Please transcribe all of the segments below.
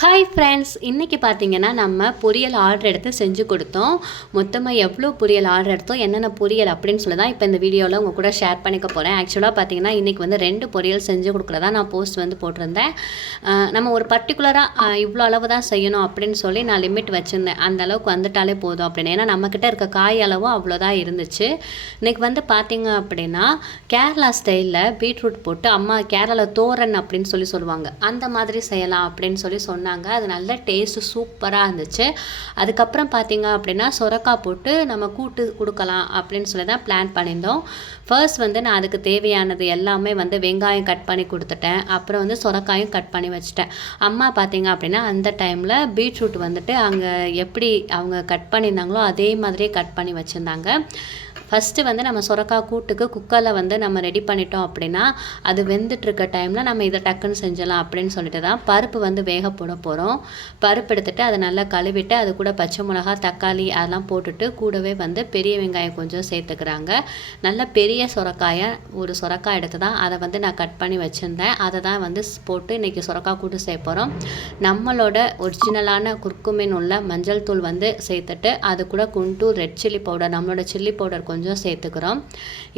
Hi friends இன்றைக்கி பார்த்தீங்கன்னா நம்ம பொரியல் ஆர்டர் எடுத்து செஞ்சு கொடுத்தோம். மொத்தமாக எவ்வளோ பொரியல் ஆர்டர் எடுத்தோம் என்னென்ன பொரியல் அப்படின்னு சொல்லி தான் இப்போ இந்த வீடியோவில் உங்கள் கூட ஷேர் பண்ணிக்க போகிறேன் ஆக்சுவலாக பார்த்தீங்கன்னா இன்றைக்கி வந்து ரெண்டு பொரியல் செஞ்சு கொடுக்குறதா நான் போஸ்ட் வந்து போட்டிருந்தேன். நம்ம ஒரு பர்டிகுலராக இவ்வளோ அளவு தான் செய்யணும் அப்படின்னு சொல்லி நான் லிமிட் வச்சுருந்தேன். அந்த அளவுக்கு வந்துட்டாலே போதும் அப்படின்னு. ஏன்னா நம்மக்கிட்ட இருக்க காய் அளவும் அவ்வளோதான் இருந்துச்சு. இன்றைக்கி வந்து பார்த்தீங்க அப்படின்னா கேரளா ஸ்டைலில் பீட்ரூட் போட்டு அம்மா கேரளா தோரன் அப்படின்னு சொல்லி சொல்லுவாங்க. அந்த மாதிரி செய்யலாம் அப்படின்னு சொல்லி சொன்னாங்க அது நல்ல டேஸ்ட்டு சூப்பராக இருந்துச்சு. அதுக்கப்புறம் பார்த்தீங்க அப்படின்னா சொரக்காய் போட்டு நம்ம கூட்டு கொடுக்கலாம் அப்படின்னு சொல்லி தான் பிளான் பண்ணியிருந்தோம். ஃபர்ஸ்ட் வந்து நான் அதுக்கு தேவையானது எல்லாமே வந்து வெங்காயம் கட் பண்ணி கொடுத்துட்டேன். அப்புறம் வந்து சொரக்காயும் கட் பண்ணி வச்சுட்டேன். அம்மா பார்த்தீங்க அப்படின்னா அந்த டைமில் பீட்ரூட் வந்துட்டு அங்கே எப்படி அவங்க கட் பண்ணியிருந்தாங்களோ அதே மாதிரியே கட் பண்ணி வச்சுருந்தாங்க. ஃபஸ்ட்டு வந்து நம்ம சுரக்காய் கூட்டுக்கு குக்கரில் வந்து நம்ம ரெடி பண்ணிட்டோம் அப்படின்னா அது வெந்துட்டுருக்க டைமில் நம்ம இதை டக்குன்னு செஞ்சிடலாம் அப்படின்னு சொல்லிட்டு தான் பருப்பு வந்து வேக போட போகிறோம் பருப்பு எடுத்துகிட்டு அதை நல்லா கழுவிட்டு அது கூட பச்சை மிளகா தக்காளி அதெல்லாம் போட்டுட்டு கூடவே வந்து பெரிய வெங்காயம் கொஞ்சம் சேர்த்துக்கிறாங்க. நல்ல பெரிய சுரக்காயை ஒரு சுரக்காய் எடுத்து தான் அதை வந்து நான் கட் பண்ணி வச்சுருந்தேன். அதை தான் வந்து போட்டு இன்றைக்கி சுரக்காய் கூட்டு செய்ய போகிறோம் நம்மளோட ஒரிஜினலான குர்க்குமின் உள்ள மஞ்சள் தூள் வந்து சேர்த்துட்டு அது கூட குண்டூர் ரெட் சில்லி பவுடர் நம்மளோட சில்லி பவுடர் கொஞ்சம் கொஞ்சம் சேர்த்துக்கிறோம்.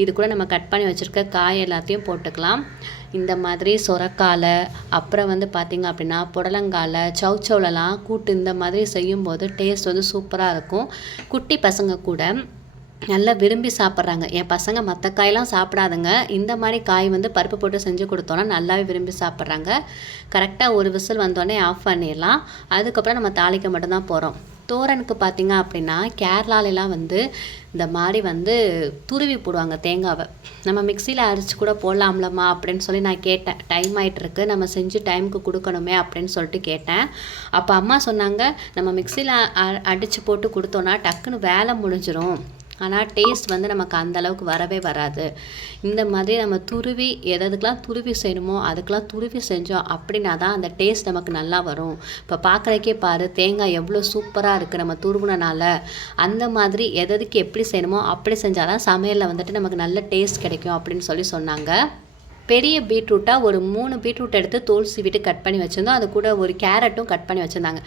இது கூட நம்ம கட் பண்ணி வச்சுருக்க காய் எல்லாத்தையும் போட்டுக்கலாம். இந்த மாதிரி சொரக்காலை அப்புறம் வந்து பார்த்திங்க அப்படின்னா புடலங்காலை சவுச்சவுலலாம் கூட்டு இந்த மாதிரி செய்யும்போது டேஸ்ட் வந்து சூப்பராக இருக்கும். குட்டி பசங்க கூட நல்லா விரும்பி சாப்பிட்றாங்க. என் பசங்க மற்ற காயெல்லாம் சாப்பிடாதுங்க. இந்த மாதிரி காய் வந்து பருப்பு போட்டு செஞ்சு கொடுத்தோன்னா நல்லாவே விரும்பி சாப்பிட்றாங்க. கரெக்டாக ஒரு விசில் வந்தோடனே ஆஃப் பண்ணிடலாம். அதுக்கப்புறம் நம்ம தாளிக்க மட்டும்தான் போகிறோம் தோரனுக்கு பார்த்தீங்க அப்படின்னா கேரளாலெலாம் வந்து இந்த மாதிரி வந்து துருவி போடுவாங்க தேங்காவை. நம்ம மிக்சியில் அரைச்சி கூட போடலாம்லம்மா அப்படின்னு சொல்லி நான் கேட்டேன். டைம் ஆகிட்டுருக்கு நம்ம செஞ்சு டைமுக்கு கொடுக்கணுமே அப்படின்னு சொல்லிட்டு கேட்டேன். அப்போ அம்மா சொன்னாங்க நம்ம மிக்சியில் அடித்து போட்டு கொடுத்தோன்னா டக்குன்னு வேலை முடிஞ்சிடும் ஆனால் டேஸ்ட் வந்து நமக்கு அந்தளவுக்கு வரவே வராது. இந்த மாதிரி நம்ம துருவி எதுக்கெலாம் துருவி செய்யணுமோ அதுக்கெலாம் துருவி செஞ்சோம் அப்படின்னா தான் அந்த டேஸ்ட் நமக்கு நல்லா வரும். இப்போ பார்க்குறக்கே பாரு தேங்காய் எவ்வளோ சூப்பராக இருக்குது நம்ம துருவினால அந்த மாதிரி எதுக்கு எப்படி செய்யணுமோ அப்படி செஞ்சால் தான் சமையலில் வந்துட்டு நமக்கு நல்ல டேஸ்ட் கிடைக்கும் அப்படின்னு சொல்லி சொன்னாங்க. பெரிய பீட்ரூட்டாக ஒரு மூணு பீட்ரூட் எடுத்து தோல் சீவிட்டு கட் பண்ணி வச்சுருந்தோம். அது கூட ஒரு கேரட்டும் கட் பண்ணி வச்சுருந்தாங்க.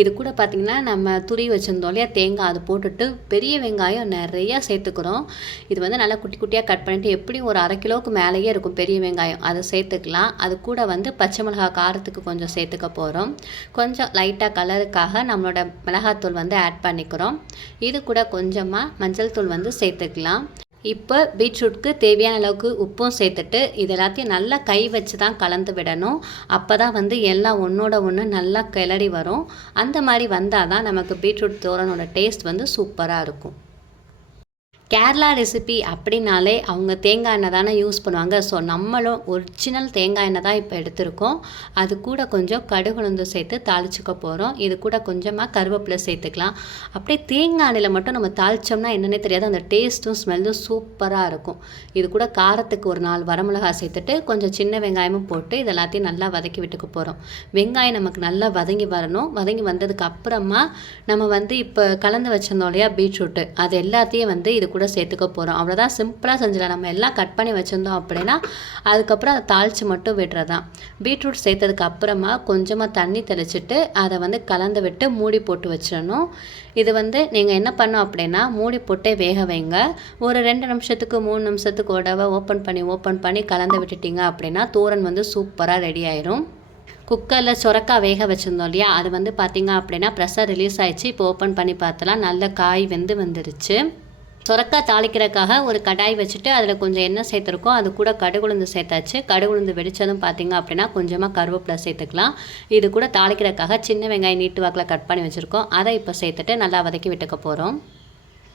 இது கூட பார்த்திங்கன்னா நம்ம துரி வச்சுருந்தோம் இல்லையா தேங்காய் அது போட்டுட்டு பெரிய வெங்காயம் நிறையா சேர்த்துக்கிறோம். இது வந்து நல்லா குட்டி குட்டியாக கட் பண்ணிவிட்டு எப்படியும் ஒரு அரை கிலோவுக்கு மேலேயே இருக்கும் பெரிய வெங்காயம். அதை சேர்த்துக்கலாம். அது கூட வந்து பச்சை மிளகாய் காரத்துக்கு கொஞ்சம் சேர்த்துக்க போகிறோம் கொஞ்சம் லைட்டாக கலருக்காக நம்மளோட மிளகாத்தூள் வந்து ஆட் பண்ணிக்கிறோம். இது கூட கொஞ்சமாக மஞ்சள் தூள் வந்து சேர்த்துக்கலாம். இப்போ பீட்ரூட்க்கு தேவையான அளவுக்கு உப்பும் சேர்த்துட்டு இது எல்லாத்தையும் நல்லா கை வச்சு தான் கலந்து விடணும். அப்போ தான் வந்து எல்லாம் ஒன்றோட ஒன்று நல்லா கிளறி வரும். அந்த மாதிரி வந்தால் தான் நமக்கு பீட்ரூட் தோரனோட டேஸ்ட் வந்து சூப்பராக இருக்கும். கேரளா ரெசிபி அப்படின்னாலே அவங்க தேங்காய் எண்ணெய் தானே யூஸ் பண்ணுவாங்க. ஸோ நம்மளும் ஒரிஜினல் தேங்காய் எண்ணெய் தான் இப்போ எடுத்திருக்கோம். அது கூட கொஞ்சம் கடுகுழுந்து சேர்த்து தாளிச்சுக்க போகிறோம் இது கூட கொஞ்சமாக கருவேப்பிலை சேர்த்துக்கலாம். அப்படியே தேங்காய் எண்ணெயில் மட்டும் நம்ம தாளித்தோம்னா என்னென்னே தெரியாது. அந்த டேஸ்ட்டும் ஸ்மெல்லும் சூப்பராக இருக்கும். இது கூட காரத்துக்கு ஒரு நாலு வரமிளகாய் சேர்த்துட்டு கொஞ்சம் சின்ன வெங்காயமும் போட்டு இது எல்லாத்தையும் நல்லா வதக்கி விட்டுக்க போகிறோம் வெங்காயம் நமக்கு நல்லா வதங்கி வரணும். வதங்கி வந்ததுக்கு அப்புறமா நம்ம வந்து இப்போ கலந்து வச்சிருந்தோம் இல்லையா பீட்ரூட்டு அது எல்லாத்தையும் வந்து இது கூட கூட சேர்த்துக்க போகிறோம் அவ்வளோதான் சிம்பிளாக செஞ்சிடலாம். நம்ம எல்லாம் கட் பண்ணி வச்சுருந்தோம் அப்படின்னா அதுக்கப்புறம் அதை தாளித்து மட்டும் விடுறது தான் பீட்ரூட் சேர்த்ததுக்கு அப்புறமா கொஞ்சமாக தண்ணி தெளிச்சிட்டு அதை வந்து கலந்து விட்டு மூடி போட்டு வச்சிடணும். இது வந்து நீங்கள் என்ன பண்ணோம் அப்படின்னா மூடி போட்டே வேக வைங்க. ஒரு ரெண்டு நிமிஷத்துக்கு மூணு நிமிஷத்துக்கு உடவை ஓப்பன் பண்ணி ஓப்பன் பண்ணி கலந்து விட்டுட்டீங்க அப்படின்னா தூரன் வந்து சூப்பராக ரெடி ஆயிரும். குக்கரில் சுரக்கா வேக வச்சுருந்தோம் இல்லையா? அது வந்து பார்த்திங்க அப்படின்னா ப்ரெஷர் ரிலீஸ் ஆயிடுச்சு. இப்போ ஓப்பன் பண்ணி பார்த்தலாம் நல்ல காய் வெந்து வந்துருச்சு. சுரக்கா தாளிக்கிறதுக்காக ஒரு கடாய் வச்சுட்டு அதில் கொஞ்சம் எண்ணெய் சேர்த்துருக்கோம். அது கூட கடுகுளுந்து சேர்த்தாச்சு. கடுகுளுந்து வெடித்ததும் பார்த்தீங்க அப்படின்னா கொஞ்சமாக கருவேப்பிலை சேர்த்துக்கலாம். இது கூட தாளிக்கிறதுக்காக சின்ன வெங்காயம் நீட்டு வாக்கில் கட் பண்ணி வச்சுருக்கோம். அதை இப்போ சேர்த்துட்டு நல்லா வதக்கி விட்டுக்க போகிறோம்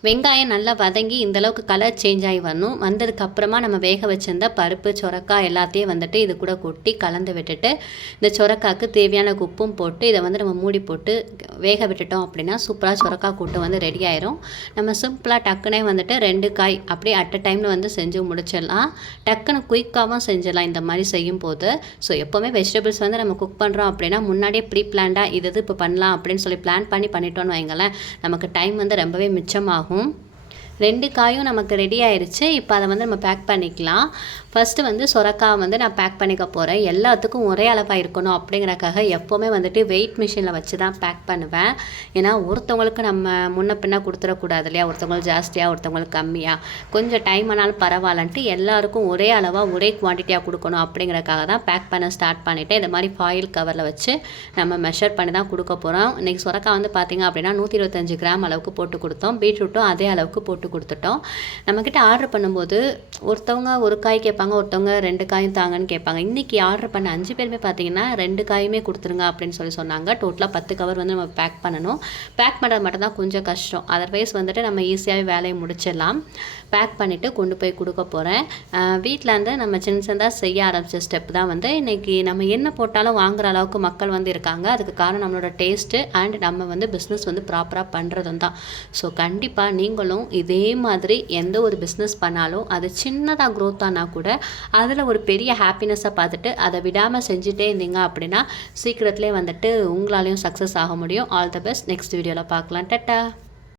வெங்காயம் நல்லா வதங்கி இந்த அளவுக்கு கலர் சேஞ்ச் ஆகி வரணும். வந்ததுக்கு அப்புறமா நம்ம வேக வச்சிருந்த பருப்பு சொரக்காய் எல்லாத்தையும் வந்துட்டு இது கூட கொட்டி கலந்து விட்டுட்டு இந்த சொரக்காய்க்கு தேவையான உப்பும் போட்டு இதை வந்து நம்ம மூடி போட்டு வேக விட்டுட்டோம் அப்படின்னா சூப்பராக சொரக்காய் கூட்டு வந்து ரெடி ஆயிரும். நம்ம சிம்பிளாக டக்குனே வந்துட்டு ரெண்டு காய் அப்படியே அட் அ டைமில் வந்து செஞ்சு முடிச்சிடலாம். டக்குன்னு குயிக்காகவும் செஞ்சிடலாம் இந்த மாதிரி செய்யும் போது ஸோ எப்போவுமே வெஜிடபிள்ஸ் வந்து நம்ம குக் பண்ணுறோம் அப்படின்னா முன்னாடியே ப்ரீ பிளான்டாக இது இது இப்போ பண்ணலாம் அப்படின்னு சொல்லி பிளான் பண்ணி பண்ணிட்டோன்னு வைங்களேன் நமக்கு டைம் வந்து ரொம்பவே மிச்சமாகும். ரெண்டு காயும் நமக்கு ரெடி ஆயிடுச்சு இப்போ அதை வந்து நம்ம பேக் பண்ணிக்கலாம். ஃபஸ்ட்டு வந்து சுரக்காய் வந்து நான் பேக் பண்ணிக்க போகிறேன் எல்லாத்துக்கும் ஒரே அளவாக இருக்கணும் அப்படிங்கிறக்காக எப்போவுமே வந்துட்டு வெயிட் மிஷினில் வச்சு தான் பேக் பண்ணுவேன். ஏன்னா ஒருத்தவங்களுக்கு நம்ம முன்ன பின்ன கொடுத்துடக்கூடாது இல்லையா? ஒருத்தவங்களுக்கு ஜாஸ்தியாக ஒருத்தவங்களுக்கு கம்மியாக கொஞ்சம் டைம் ஆனாலும் பரவாயில்லன்ட்டு எல்லாருக்கும் ஒரே அளவாக ஒரே குவான்டிட்டியாக கொடுக்கணும் அப்படிங்கிறக்காக தான் பேக் பண்ண ஸ்டார்ட் பண்ணிவிட்டு இந்த மாதிரி ஃபாயில் கவரில் வச்சு நம்ம மெஷர் பண்ணி தான் கொடுக்க போகிறோம் இன்றைக்கி சுரக்காய் வந்து பார்த்திங்க அப்படின்னா நூற்றி இருபத்தஞ்சு கிராம் அளவுக்கு போட்டு கொடுத்தோம். பீட்ரூட்டும் அதே அளவுக்கு போட்டு கொடுத்துட்டோம். நம்மக்கிட்ட ஆர்டர் பண்ணும்போது ஒருத்தவங்க ஒரு காய் கேட்பாங்க ஒருத்தவங்க ரெண்டு காயும் தாங்கன்னு கேட்பாங்க. இன்றைக்கி ஆர்டர் பண்ண அஞ்சு பேருமே பார்த்தீங்கன்னா ரெண்டு காயுமே கொடுத்துருங்க அப்படின்னு சொல்லி சொன்னாங்க. டோட்டலாக பத்து கவர் வந்து நம்ம பேக் பண்ணணும். பேக் பண்ணுறது மட்டும் தான் கொஞ்சம் கஷ்டம். அதர்வைஸ் வந்துட்டு நம்ம ஈஸியாகவே வேலையை முடிச்சிடலாம். பேக் பண்ணிவிட்டு கொண்டு போய் கொடுக்க போகிறேன் வீட்டில் வந்து நம்ம சின்ன சின்னதாக செய்ய ஆரம்பித்த ஸ்டெப் தான் வந்து இன்றைக்கி நம்ம என்ன போட்டாலும் வாங்குற அளவுக்கு மக்கள் வந்து இருக்காங்க. அதுக்கு காரணம் நம்மளோட டேஸ்ட்டு அண்ட் நம்ம வந்து பிஸ்னஸ் வந்து ப்ராப்பராக பண்ணுறதும் தான். ஸோ கண்டிப்பாக நீங்களும் இதே மாதிரி எந்த ஒரு பிஸ்னஸ் பண்ணாலும் அது சின்னதாக க்ரோத் ஆனால் கூட அதில் ஒரு பெரிய ஹாப்பினஸ்ஸை பார்த்துட்டு அதை விடாமல் செஞ்சுட்டே இருந்தீங்க அப்படின்னா சீக்கிரத்துலேயே வந்துட்டு உங்களாலையும் சக்ஸஸ் ஆக முடியும். ஆல் த பெஸ்ட் நெக்ஸ்ட் வீடியோவில் பார்க்கலாம். டட்டா